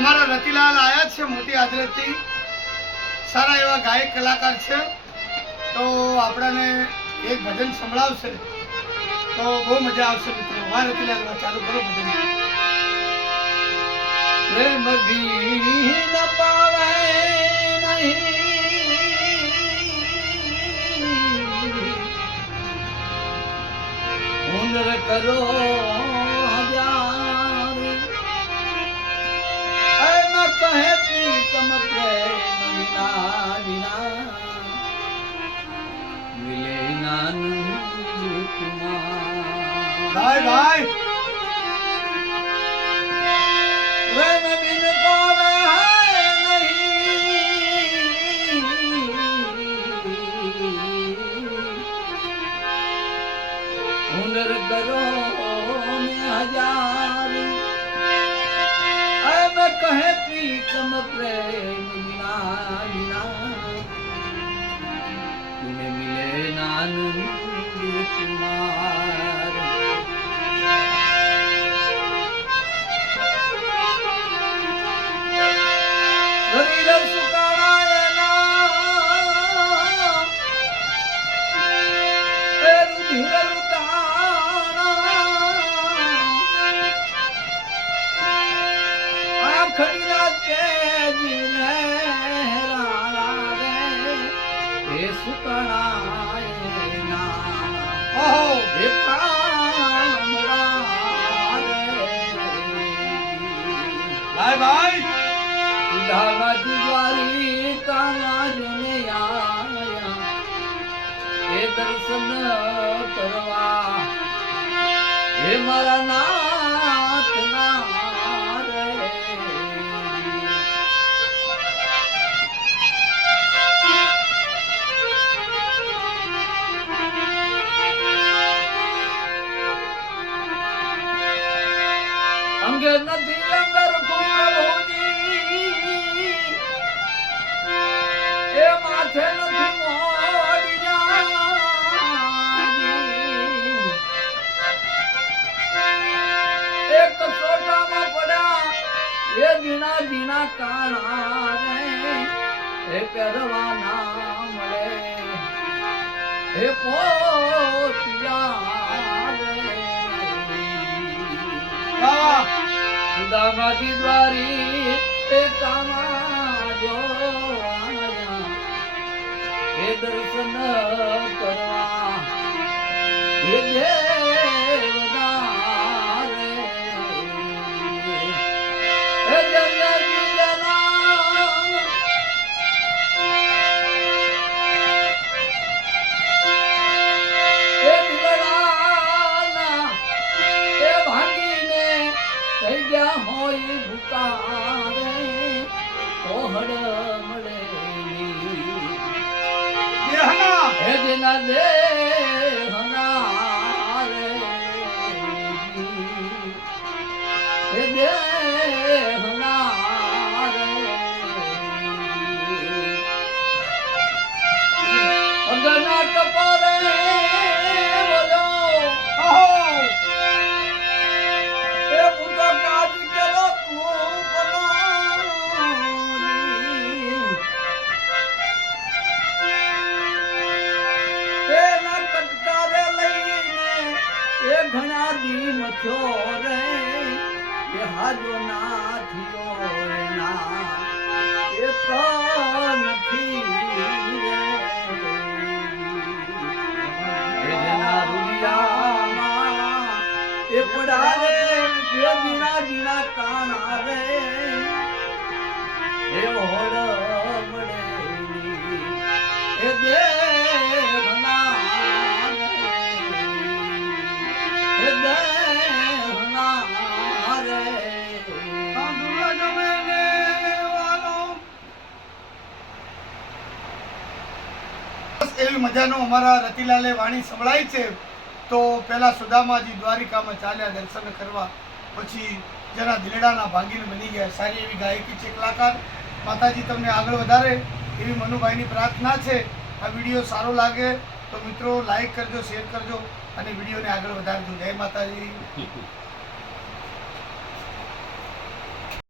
અમારા રતિલાલ આયા છે મોટી આદરતથી, સારા એવા ગાયક કલાકાર છે, તો આપણાને એક ભજન સંભળાવશે તો બહુ મજા આવશે મિત્રો. વાહ રતિલાલ, ચાલુ કરો ભજન. પ્રેમ બીન પાવે નહીં, હુનર કરો હજાર, ન કહે પ્રીતમ પ્રેમ વિના વિના, મિલે નાનંદ કુમાર. ભાઈ ભાઈ પ્રેમ બિન પાવે નહીં, હુનર કરો ને હજાર, એમ કહે પ્રીતમ પ્રેમ વિના વિના, તુને મિલે નાનંદ કુમાર. શરીર સુકાળાય ના, એ રુધિર લૂંટાણા, આખડીના તેજીને હેરાણા રે, એ સુકાળાય ના, ઓહો એ કામડા રે. ભાઈ ભાઈ સુધામાજી દ્વારિકામાં જને આયા, એ દર્શન કરવા હે મારા નાથના રે. અંગે નથી લંગર ભોજી, એ માથે નથી મોડી જાજી, એક સોટામાં પડ્યા એ ઝીણા ઝીણા કાણા રે, એ પહેરવા ના મળે એ પોતિયા રે. વાહ સુદામાજી દ્વારી એ કામા જો આયા, એ દર્શન કરવા એ દેવના રે. એ જંગલજી જના, એ દિલડાના, એ ભાંગીને થઈ ગયા હોય ભૂકા રે, કોહડ મળે દેહના હે જેના દેહના રે, હે દેહના રે. અગના ટપરે બોલો, ઓહો એ મુંડો કાજ કરો તું બનાવી, એના કટકારે લઈને એ ઘણા દી મથ્યો રે, એ હાજો ના થયો એના એ નથી રે. એ જેના રૂડિયામાં એ પડા રે, એ જીણા જીણા કાણા રે, એ હોડ મળે એ દેવના રે, એ દેવના રે. સાંભળવા ગમે ને વાલો. બસ એવી મજાનો અમારા રતિલાલે વાણી સંભળાય છે. તો પહેલા સુદામાજી દ્વારિકામાં ચાલ્યા દર્શન કરવા, પછી જેના દિલડાના ભાગીને બની ગયા. સારી એવી ગાયકી છે, કલાકાર. માતાજી તમને આગળ વધારે એવી મનુભાઈની પ્રાર્થના છે. આ વિડીયો સારો લાગે તો મિત્રો લાઈક કરજો, શેર કરજો અને વિડીયોને આગળ વધારજો. જય માતાજી.